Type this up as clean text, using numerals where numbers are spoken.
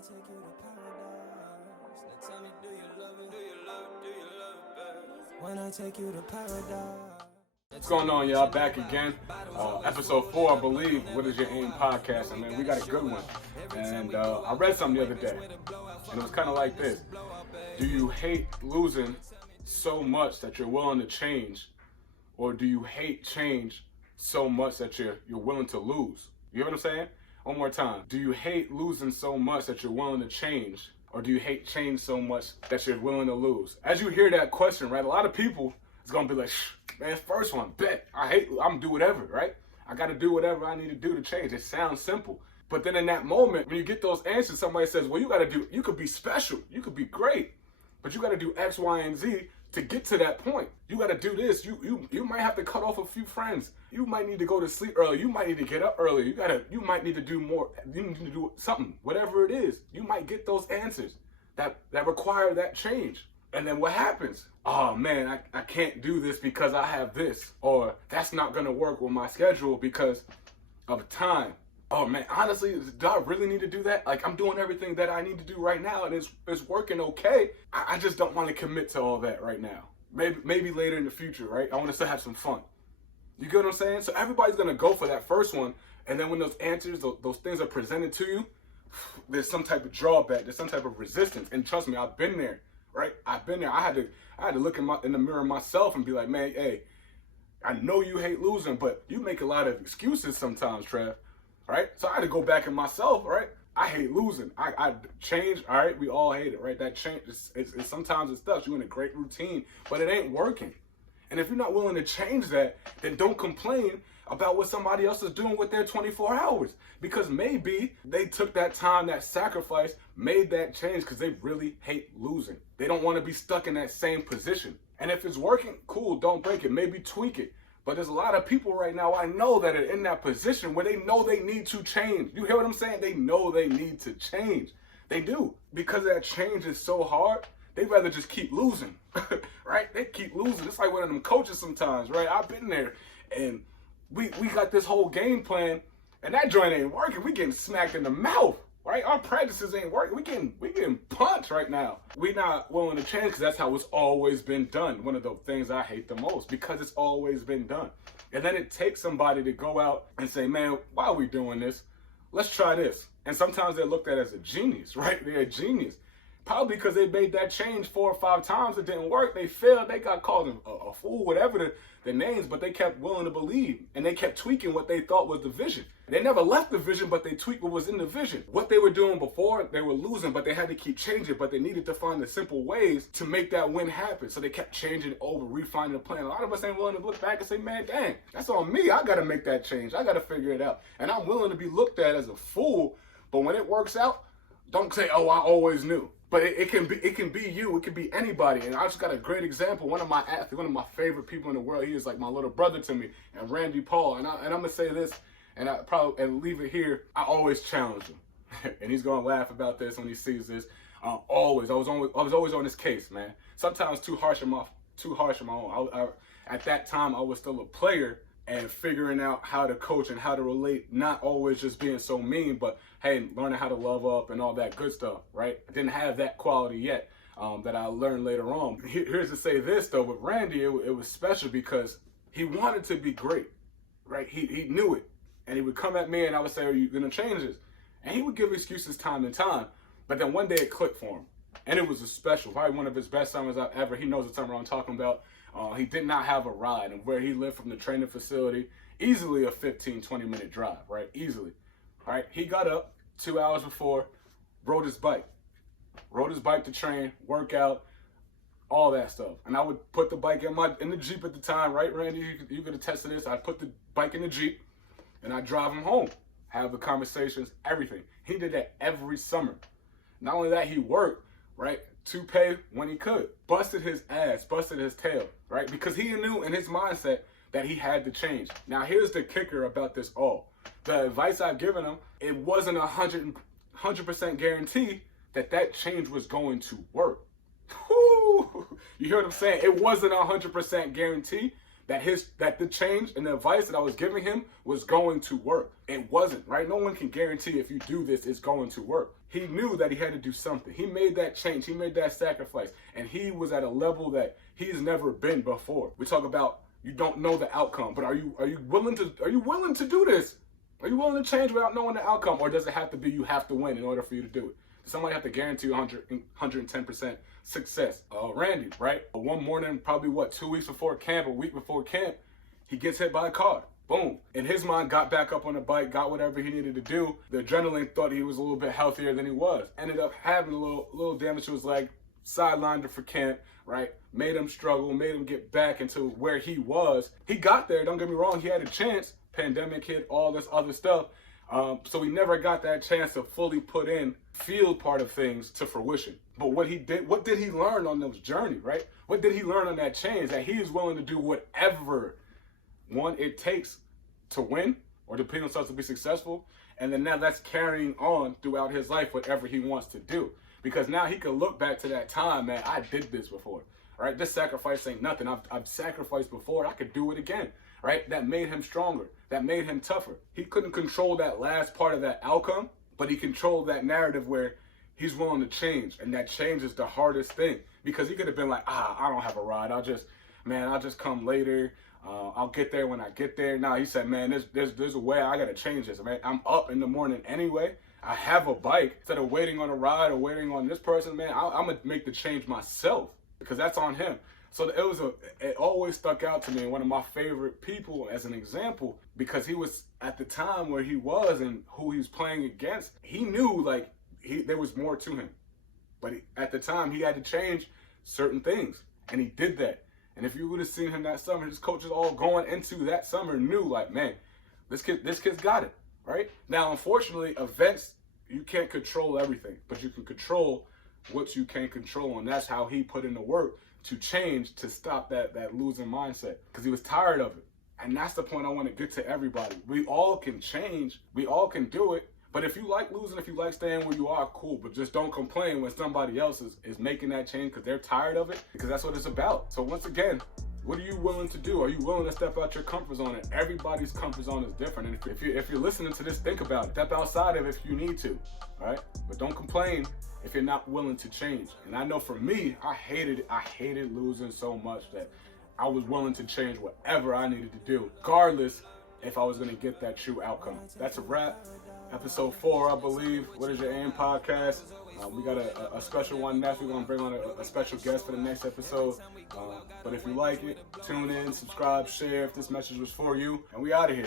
take you to paradise. Now tell me, do you love it? Do you love it? Do you love it, baby? When I take you to paradise. What's going on, y'all? Back again. Episode 4, I believe. What is your aim podcast? And man, we got a good one. And I read something the other day, and it was kind of like this: do you hate losing so much that you're willing to change, or do you hate change so much that you're willing to lose? You know what I'm saying? One more time. Do you hate losing so much that you're willing to change, or do you hate change so much that you're willing to lose? As you hear that question, right, a lot of people is gonna be like, man, first one, bet. I'm gonna do whatever, right? I gotta do whatever I need to do to change. It sounds simple. But then in that moment, when you get those answers, somebody says, well, you could be special, you could be great, but you gotta do X, Y, and Z to get to that point. You gotta do this. You might have to cut off a few friends. You might need to go to sleep early. You might need to get up early. You might need to do more. You need to do something, whatever it is. You might get those answers that require that change. And then what happens? Oh man, I can't do this because I have this, or that's not gonna work with my schedule because of time. Oh man, honestly, do I really need to do that? Like, I'm doing everything that I need to do right now and it's working okay. I just don't want to commit to all that right now. Maybe later in the future, right? I want to still have some fun. You get what I'm saying? So everybody's gonna go for that first one, and then when those answers, those things are presented to you, there's some type of drawback, there's some type of resistance. And trust me, I've been there. Right? I've been there. I had to look in the mirror myself and be like, man, hey, I know you hate losing, but you make a lot of excuses sometimes, Trev. Right? So I had to go back in myself, right? I hate losing. I change, all right? We all hate it, right? That change, it's sometimes it's stuff. You're in a great routine, but it ain't working. And if you're not willing to change that, then don't complain about what somebody else is doing with their 24 hours. Because maybe they took that time, that sacrifice, made that change because they really hate losing. They don't want to be stuck in that same position. And if it's working, cool, don't break it. Maybe tweak it. But there's a lot of people right now I know that are in that position where they know they need to change. You hear what I'm saying? They know they need to change. They do. Because that change is so hard, they'd rather just keep losing, right? They keep losing. It's like one of them coaches sometimes, right? I've been there, and we got this whole game plan, and that joint ain't working. We getting smacked in the mouth, right? Our practices ain't working. We getting punched right now. We not willing to change because that's how it's always been done. One of the things I hate the most, because it's always been done. And then it takes somebody to go out and say, man, why are we doing this? Let's try this. And sometimes they're looked at as a genius, right? They're a genius. Probably because they made that change 4 or 5 times, it didn't work. They failed. They got called a fool, whatever the names, but they kept willing to believe, and they kept tweaking what they thought was the vision. They never left the vision, but they tweaked what was in the vision. What they were doing before, they were losing, but they had to keep changing, but they needed to find the simple ways to make that win happen. So they kept changing over, refining the plan. A lot of us ain't willing to look back and say, man, dang, that's on me. I got to make that change. I got to figure it out. And I'm willing to be looked at as a fool, but when it works out, don't say, oh, I always knew. But it can be you, it can be anybody. And I just got a great example. One of my favorite people in the world, he is like my little brother to me, and Randy Paul. And I'm gonna say this, and leave it here. I always challenge him. And he's gonna laugh about this when he sees this. I was always on his case, man. Sometimes too harsh on my own. At that time I was still a player, and figuring out how to coach and how to relate, not always just being so mean, but hey, learning how to love up and all that good stuff, right? I didn't have that quality yet that I learned later on. Here's to say this though, with Randy, it was special because he wanted to be great, right? He knew it. And he would come at me and I would say, are you gonna change this? And he would give excuses time and time, but then one day it clicked for him. And it was a special, probably one of his best summers I've ever. He knows the summer I'm talking about. He did not have a ride, and where he lived from the training facility, easily a 15, 20-minute drive, right? Easily. All right, he got up 2 hours before, rode his bike to train, work out, all that stuff. And I would put the bike in the Jeep at the time, right, Randy? You could attest to this. I'd put the bike in the Jeep, and I'd drive him home, have the conversations, everything. He did that every summer. Not only that, he worked, right, to pay when he could. Busted his ass, busted his tail, right? Because he knew in his mindset that he had to change. Now, here's the kicker about this all. The advice I've given him, it wasn't 100% guarantee that change was going to work. Woo! You hear what I'm saying? It wasn't 100% guarantee, that the change and the advice that I was giving him was going to work. It wasn't, right? No one can guarantee if you do this, it's going to work. He knew that he had to do something. He made that change. He made that sacrifice. And he was at a level that he's never been before. We talk about you don't know the outcome, but are you willing to do this? Are you willing to change without knowing the outcome? Or does it have to be you have to win in order for you to do it? Does somebody have to guarantee you 110% success? Randy, right? One morning, probably 2 weeks before camp, a week before camp, he gets hit by a car. Boom. In his mind, got back up on the bike, got whatever he needed to do. The adrenaline thought he was a little bit healthier than he was. Ended up having a little damage to his leg, sidelined it for camp, right? Made him struggle, made him get back into where he was. He got there, don't get me wrong, he had a chance. Pandemic hit, all this other stuff. So he never got that chance to fully put in field part of things to fruition. But what did he learn on this journey, right? What did he learn on that change? That he is willing to do whatever it takes to win or to put himself to be successful. And then now that's carrying on throughout his life, whatever he wants to do. Because now he can look back to that time, man, I did this before, right? This sacrifice ain't nothing. I've sacrificed before. I could do it again, right? That made him stronger. That made him tougher. He couldn't control that last part of that outcome, but he controlled that narrative where he's willing to change. And that change is the hardest thing, because he could have been like, I don't have a ride. I'll just come later. I'll get there when I get there. Now he said, man, there's a way. I got to change this, man. I'm up in the morning anyway. I have a bike. Instead of waiting on a ride or waiting on this person, man, I'm going to make the change myself, because that's on him. So it always stuck out to me, one of my favorite people as an example, because he was at the time where he was and who he was playing against. He knew there was more to him, but at the time he had to change certain things, and he did that. And if you would have seen him that summer, his coaches all going into that summer knew, like, man, this kid's got it, right? Now, unfortunately, events, you can't control everything, but you can control what you can control, and that's how he put in the work to change, to stop that losing mindset, because he was tired of it. And that's the point I want to get to everybody. We all can change. We all can do it. But if you like losing, if you like staying where you are, cool. But just don't complain when somebody else is making that change because they're tired of it, because that's what it's about. So once again, what are you willing to do? Are you willing to step out your comfort zone? And everybody's comfort zone is different. And if you're listening to this, think about it. Step outside of it if you need to, all right? But don't complain if you're not willing to change. And I know for me, I hated losing so much that I was willing to change whatever I needed to do, regardless if I was going to get that true outcome. That's a wrap. Episode 4, I believe. What is your aim podcast? We got a special one next. We're going to bring on a special guest for the next episode. But if you like it, tune in, subscribe, share if this message was for you. And we out of here.